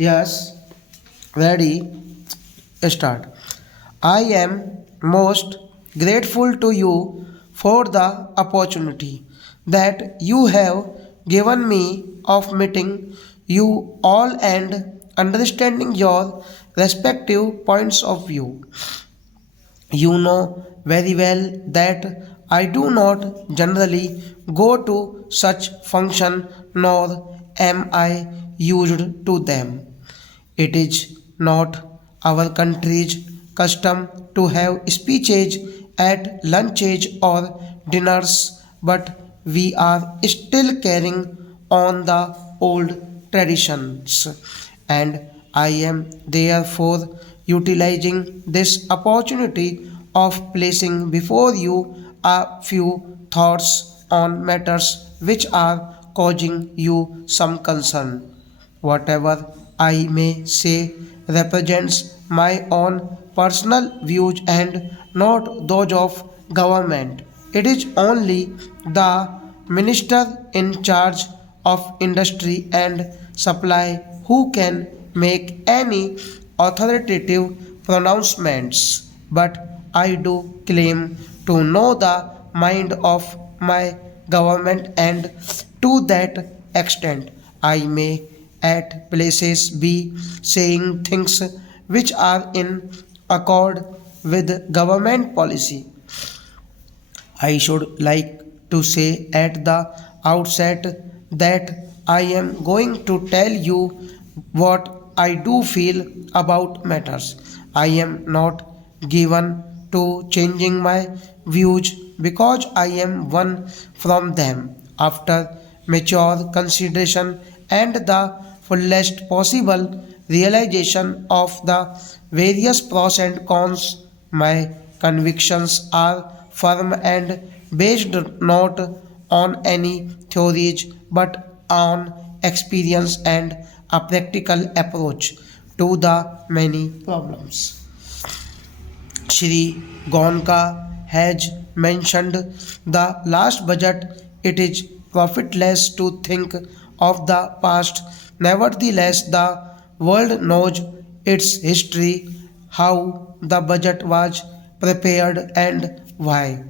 Yes, ready, start. I am most grateful to you for the opportunity that you have given me of meeting you all and understanding your respective points of view. You know very well that I do not generally go to such function nor am I used to them. It is not our country's custom to have speeches at lunches or dinners, but we are still carrying on the old traditions. And I am therefore utilizing this opportunity of placing before you a few thoughts on matters which are causing you some concern. Whatever I may say represents my own personal views and not those of government. It is only the minister in charge of industry and supply who can make any authoritative pronouncements. But I do claim to know the mind of my government, and to that extent I may at places be saying things which are in accord with government policy. I should like to say at the outset that I am going to tell you what I do feel about matters. I am not given to changing my views because I am one from them. After mature consideration and the fullest possible realization of the various pros and cons, my convictions are firm and based not on any theories but on experience and a practical approach to the many problems. Shri Gonka has mentioned the last budget. It is profitless to think of the past. Nevertheless, the world knows its history, how the budget was prepared, and why.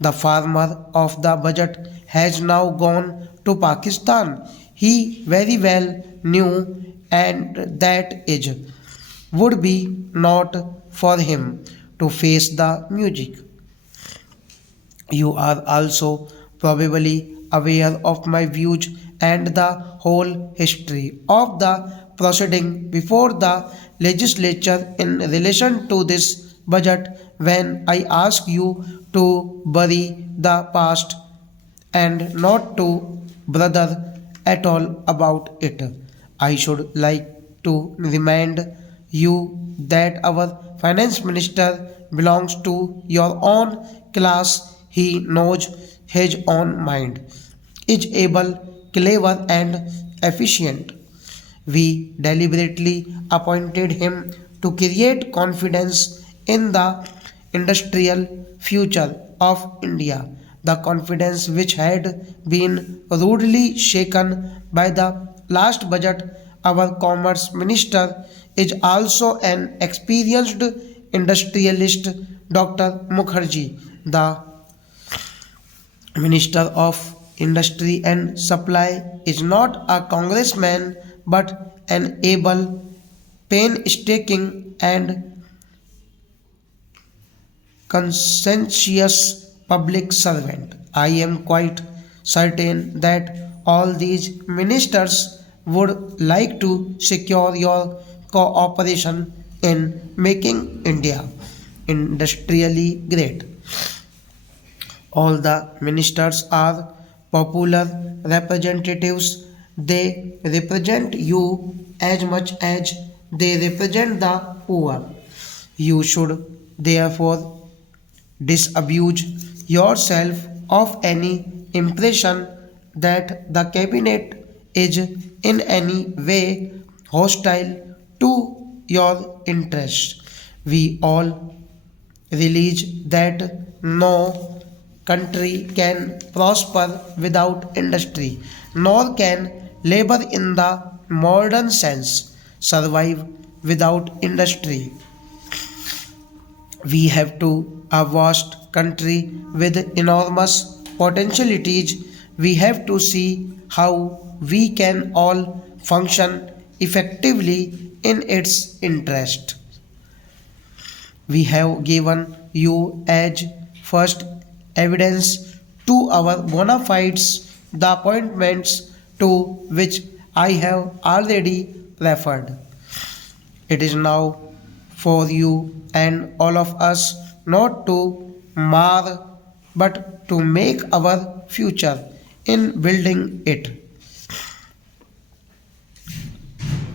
The farmer of the budget has now gone to Pakistan. He very well knew and that age would be not for him to face the music. You are also probably aware of my views and the whole history of the proceeding before the legislature in relation to this budget when I ask you to bury the past and not to brother at all about it. I should like to remind you that our finance minister belongs to your own class. He knows his own mind, is able, clever, and efficient. We deliberately appointed him to create confidence in the industrial future of India, the confidence which had been rudely shaken by the last budget. Our commerce minister is also an experienced industrialist, Dr. Mukherjee, the Minister of Industry and Supply, is not a congressman but an able, painstaking, and conscientious public servant. I am quite certain that all these ministers would like to secure your cooperation in making India industrially great. All the ministers are popular representatives. They represent you as much as they represent the poor. You should therefore disabuse yourself of any impression that the cabinet is in any way hostile to your interests. We all realize that no country can prosper without industry, nor can labor in the modern sense survive without industry. We have to a vast country with enormous potentialities. We have to see how we can all function effectively in its interest. We have given you as first evidence to our bona fides the appointments to which I have already referred. It is now for you and all of us not to mar but to make our future in building it.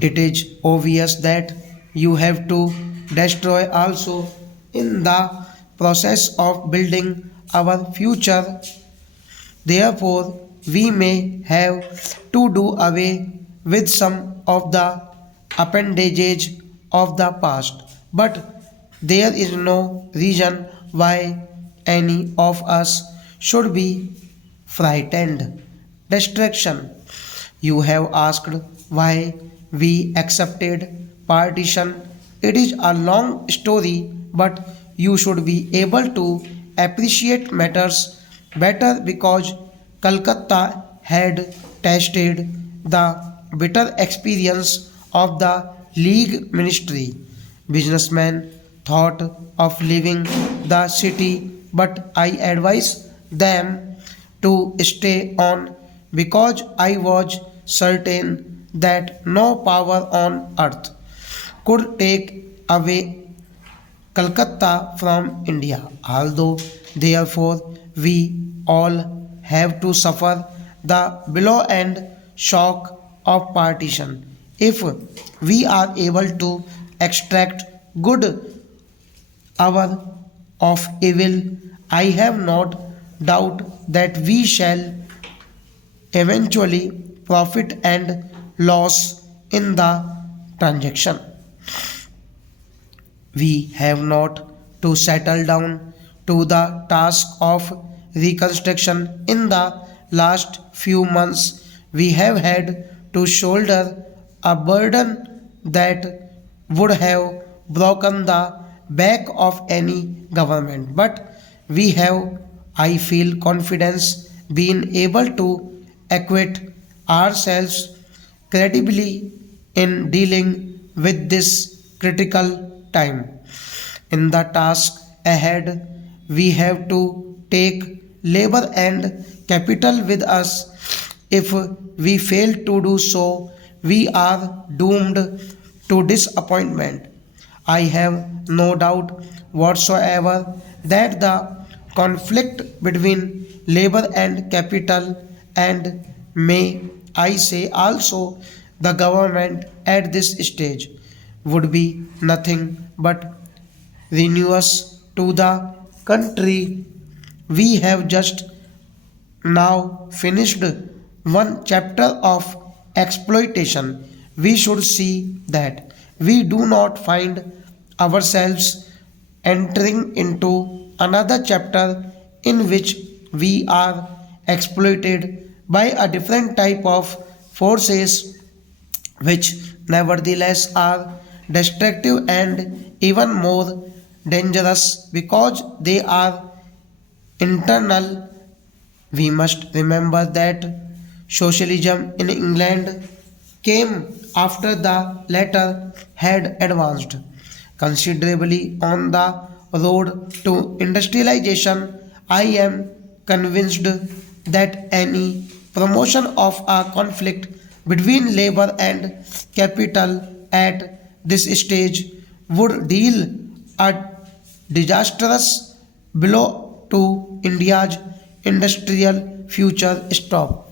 It is obvious that you have to destroy also in the process of building our future. Therefore, we may have to do away with some of the appendages of the past, but there is no reason why any of us should be frightened. Destruction. You have asked why we accepted partition. It is a long story, but you should be able to appreciate matters better because Calcutta had tasted the bitter experience of the League ministry. Businessmen thought of leaving the city, but I advised them to stay on because I was certain that no power on earth could take away Calcutta from India. Although, therefore, we all have to suffer the below end shock of partition. If we are able to extract good hour of evil, I have not doubt that we shall eventually profit and loss in the transaction. We have not to settle down to the task of reconstruction. In the last few months, we have had to shoulder a burden that would have broken the back of any government. But we have, I feel confidence, been able to acquit ourselves credibly in dealing with this critical time. In the task ahead, we have to take labor and capital with us. If we fail to do so, we are doomed to disappointment. I have no doubt whatsoever that the conflict between labor and capital, and may I say also the government at this stage, would be nothing but ruinous to the country. We have just now finished one chapter of exploitation. We should see that we do not find ourselves entering into another chapter in which we are exploited by a different type of forces which nevertheless are destructive and even more dangerous because they are internal. We must remember that socialism in England came after the latter had advanced considerably on the road to industrialization. I am convinced that any promotion of a conflict between labor and capital at this stage would deal a disastrous blow to India's industrial future. Stop.